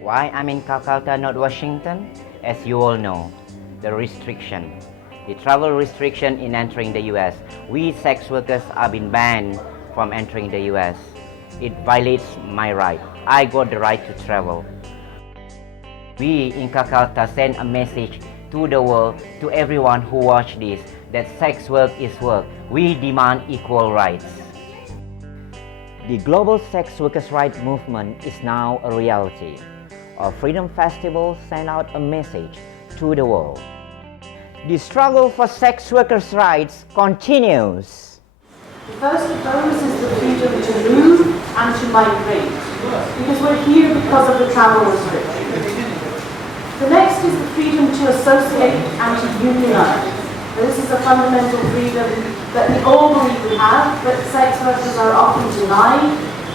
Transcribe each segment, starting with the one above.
Why I'm in Kolkata, not Washington? As you all know, the travel restriction in entering the US. We sex workers have been banned from entering the US. It violates my right. I got the right to travel. We in Kolkata send a message to the world, to everyone who watch this, that sex work is work. We demand equal rights. The global sex workers' rights movement is now a reality. Our Freedom Festival sent out a message to the world. The struggle for sex workers' rights continues. The first of those is the freedom to move and to migrate, because we're here because of the travel restrictions. The next is the freedom to associate and to unionize. This is a fundamental freedom that we all believe we have, but sex workers are often denied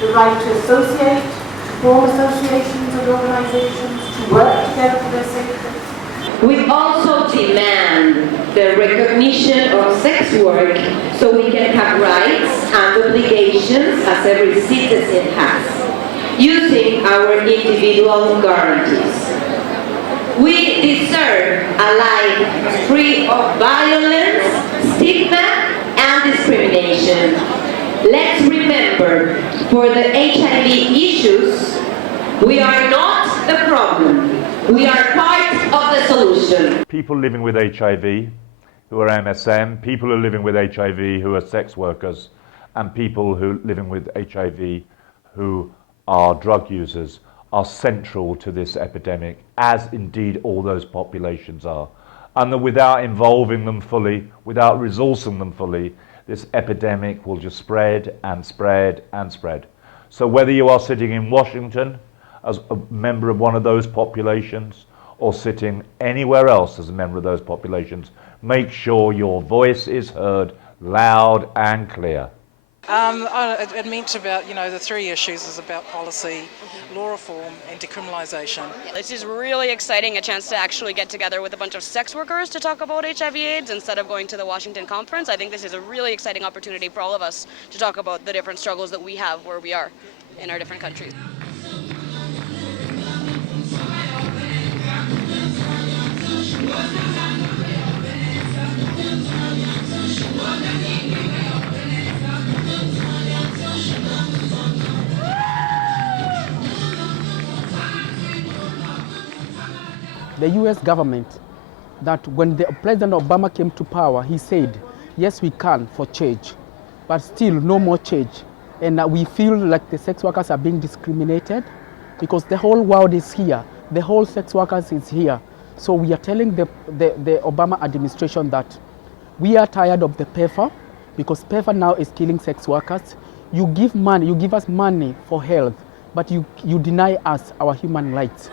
the right to associate, to form associations and organizations, to work together for their safety. We also demand the recognition of sex work so we can have rights and obligations as every citizen has, using our individual guarantees. We deserve a life free of violence, stigma, and discrimination. Let's remember, for the HIV issues, we are not the problem. We are part of the solution. People living with HIV who are MSM, people who are living with HIV who are sex workers, and people who are living with HIV who are drug users are central to this epidemic, as indeed all those populations are. And that without involving them fully, without resourcing them fully, this epidemic will just spread and spread and spread. So whether you are sitting in Washington as a member of one of those populations, or sitting anywhere else as a member of those populations, make sure your voice is heard loud and clear. It meant about, the three issues is about policy, law reform and decriminalisation. This is really exciting, a chance to actually get together with a bunch of sex workers to talk about HIV/AIDS instead of going to the Washington conference. I think this is a really exciting opportunity for all of us to talk about the different struggles that we have where we are in our different countries. The US government, that when President Obama came to power, he said, yes, we can for change, but still no more change. And we feel like the sex workers are being discriminated because the whole world is here. The whole sex workers is here. So we are telling the Obama administration that we are tired of the PEFA because PEFA now is killing sex workers. You give money, you give us money for health, but you deny us our human rights.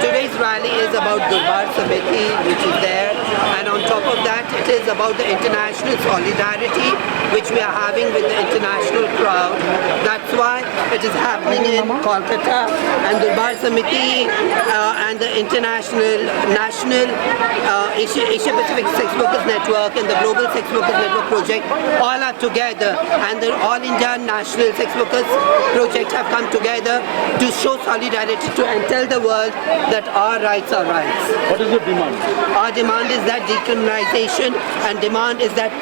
Today's rally is about Durbar Samiti, which is there, and on top of that it is about the international solidarity which we are having with the international crowd. That's why it is happening in Kolkata, and Durbar Samiti and the international, national Asia Pacific Sex Workers Network and the Global Sex Workers Network project all are together, and the All India National Sex Workers project have come together to show solidarity and tell the world that our rights are rights. What is your demand? Our demand is that decriminalization, and demand is that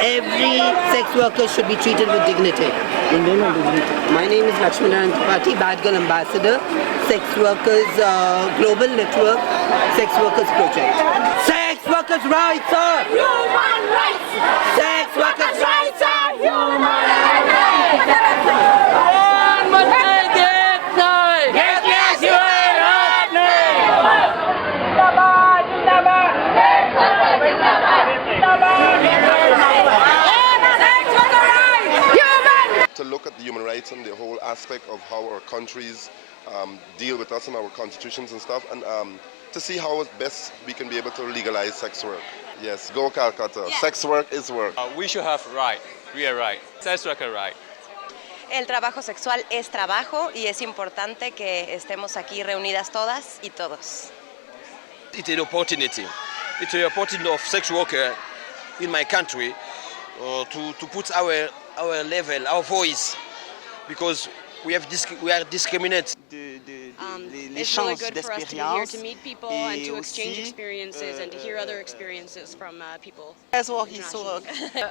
every sex worker should be treated with dignity. Your name and dignity? My name is Lakshmana Tripathi, Bad Girl Ambassador, Sex Workers Global Network, Sex Workers Project. Sex workers' rights are human rights! Sex workers' rights are human rights! To look at the human rights and the whole aspect of how our countries deal with us and our constitutions and stuff, and to see how best we can be able to legalize sex work. Yes, go Kolkata. Yeah. Sex work is work. We should have right, real right, sex worker right. El trabajo sexual es trabajo y es importante que estemos aquí reunidas todas y todos. It's an opportunity. It's an opportunity of sex worker in my country to put our level, our voice, because we are discriminated. It's really good for us to be here to meet people and to exchange experiences and to hear other experiences from people.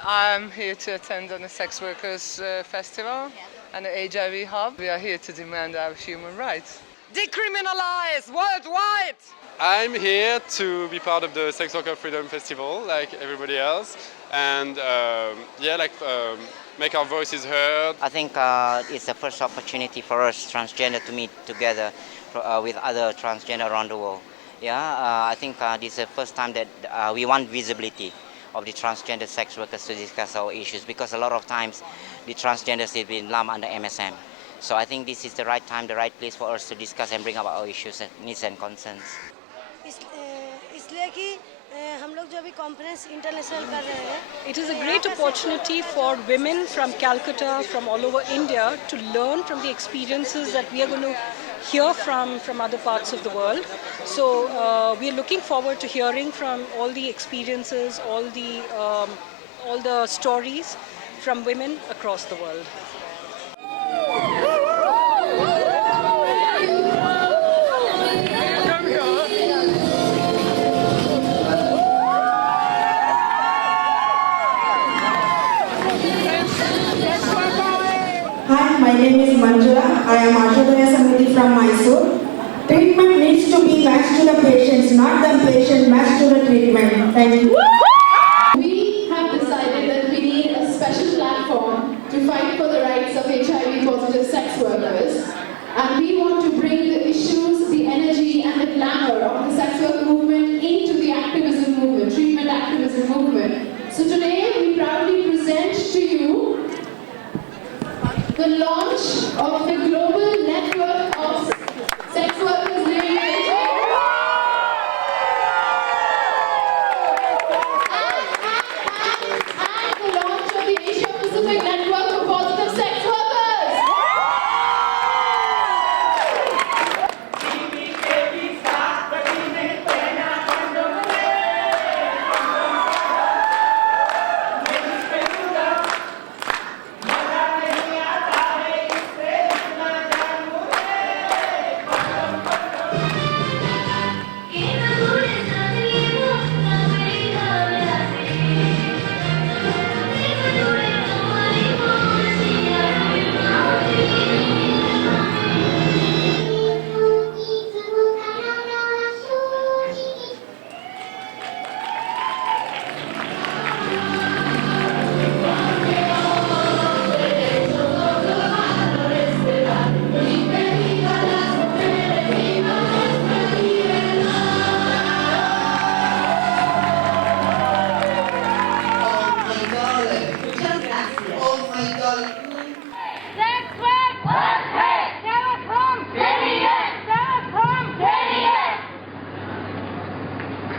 I'm here to attend on the Sex Workers Festival and the HIV Hub. We are here to demand our human rights. Decriminalize worldwide! I'm here to be part of the Sex Worker Freedom Festival, like everybody else, and make our voices heard. I think it's the first opportunity for us transgender to meet together with other transgender around the world. I think this is the first time that we want visibility of the transgender sex workers to discuss our issues, because a lot of times the transgenders have been lumped under MSM. So I think this is the right time, the right place for us to discuss and bring up our issues, needs and concerns. इसलिए कि हम लोग जो अभी conference international कर रहे हैं. It is a great opportunity for women from Calcutta, from all over India, to learn from the experiences that we are going to hear from other parts of the world. So we are looking forward to hearing from all the experiences, all the stories from women across the world. Hi, my name is Manjula. I am Ashwadaya Samiti from Mysore. Treatment needs to be matched to the patients, not the patient matched to the treatment. Thank you. We have decided that we need a special platform to fight for the rights of HIV positive sex workers, and we want to bring the issues, the energy and the glamour of the sex work movement into the activism movement, treatment activism movement. So today we proudly present to you the launch of the global network of sex workers living with HIV. And the launch of the Asia Pacific Network for Positive Sex Workers.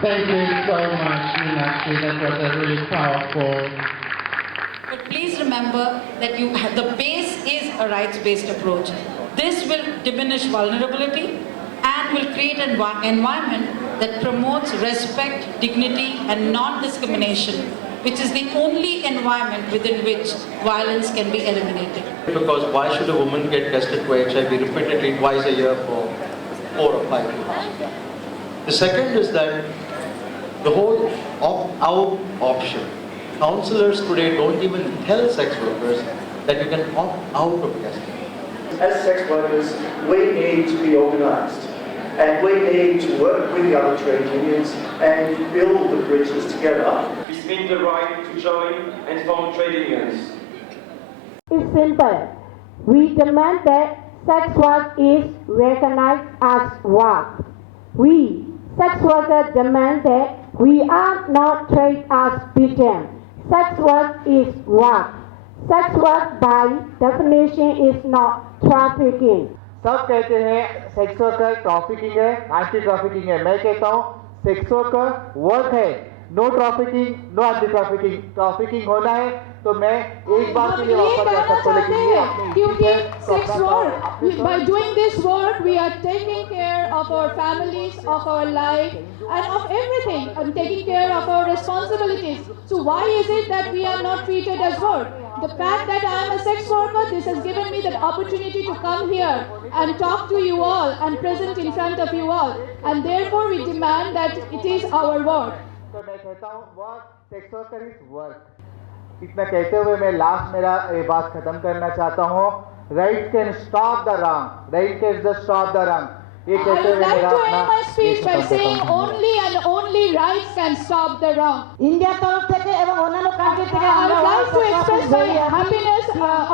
Thank you so much, Meenakshi. That was a really powerful. But please remember that the base is a rights-based approach. This will diminish vulnerability and will create an environment that promotes respect, dignity and non-discrimination, which is the only environment within which violence can be eliminated. Because why should a woman get tested for HIV repeatedly twice a year for 4 or 5 years? The second is that the whole opt-out option. Counselors today don't even tell sex workers that you can opt out of testing. As sex workers, we need to be organised and we need to work with the other trade unions and build the bridges together. We mean the right to join and form trade unions. It's simple. We demand that sex work is recognized as work. We, sex workers, demand that we are not treated as victims. Sex work is work. Sex work by definition is not trafficking. सब कहते हैं sex worker trafficking है, anti trafficking है. मैं कहता हूँ sex worker work है. No trafficking, no anti trafficking. Trafficking होना है तो मैं एक बार के लिए वापस जा सकता हूँ, लेकिन ये अपनी क्योंकि इच्छा है, तो sex अपना work, अपने by doing this work, we are taking care of our families, of our life, and of everything, and taking care of our responsibilities. So why is it that we are not treated as work? The fact that I am a sex worker, this has given me the opportunity to come here and talk to you all and present in front of you all. And therefore we demand that it is our work. तो मैं कहता हूँ work, sex worker is work. इतना कहते हुए मैं last मेरा ये बात खत्म करना चाहता हूँ। राइट कैन स्टॉप द रंग, right can just stop the रंग। ये I कहते would हुए like मेरा to अपना end my speech by saying खत्म only and only rights can stop the wrong. ইন্ডিয়ার তরফ থেকে এবং অন্যান্য কান্ট্রি থেকে I আমরা would like to express my very happiness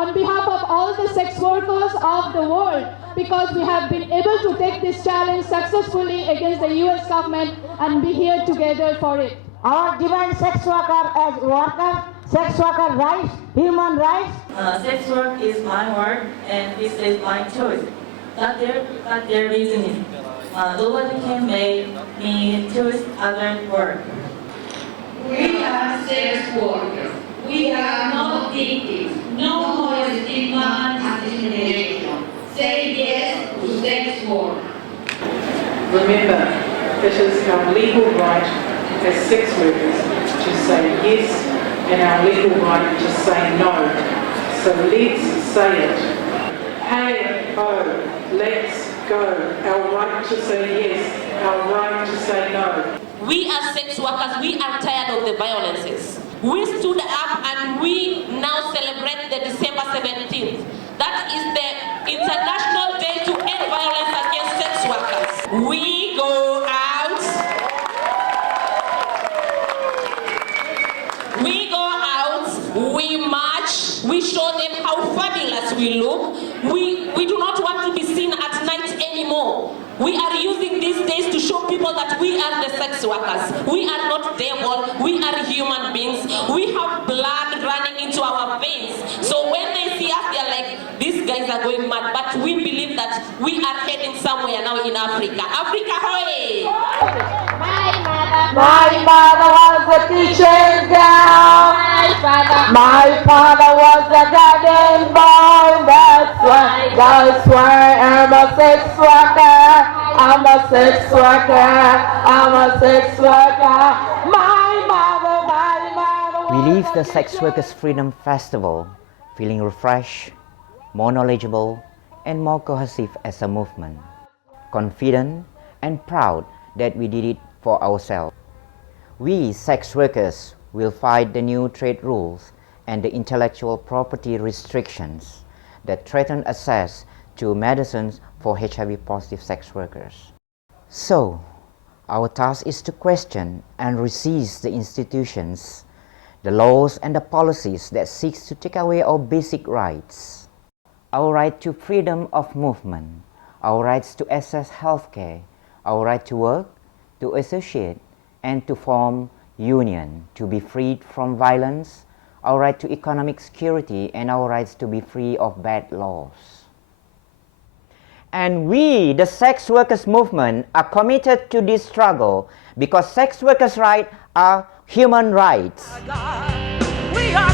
on behalf of all the sex workers of the world, because we have been able to take this challenge successfully against the US government and be here together for it. Our demand sex worker as worker, sex worker rights, human rights. Sex work is my work and this is my choice. Not their reasoning. Nobody can make me choose other work. We are sex workers. We are not victims. No more stigma and discrimination. Say yes to sex work. Remember, it is our legal right as sex workers to say yes and our legal right to say no. So let's say it. Hey, oh, let's go. Our right to say yes, our right to say no. We as sex workers, we are tired of the violences. We stood up and we now celebrate the December 17th. That is the International Day to End Violence Against Sex Workers. We go out. We go out, we march, we show them how fabulous we look. We do not want to be seen at night anymore. We are using these days to show people that we are the sex workers. We are not devil, we are human beings. We have blood running into our veins. So when they see us, they are like, these guys are going mad. But we believe that we are heading somewhere now in Africa. Africa, hoy! My mother was a teacher's girl. My father was a garden boy. That's why I'm a sex worker. I'm a sex worker. I'm a sex worker. My mother. We leave the Sex Workers Freedom Festival feeling refreshed, more knowledgeable, and more cohesive as a movement, confident and proud that we did it for ourselves. We sex workers will fight the new trade rules and the intellectual property restrictions that threaten access to medicines for HIV-positive sex workers. So, our task is to question and resist the institutions, the laws and the policies that seek to take away our basic rights. Our right to freedom of movement, our rights to access healthcare, our right to work, to associate, and to form union, to be freed from violence, our right to economic security, and our rights to be free of bad laws. And we, the sex workers movement, are committed to this struggle because sex workers' rights are human rights. We are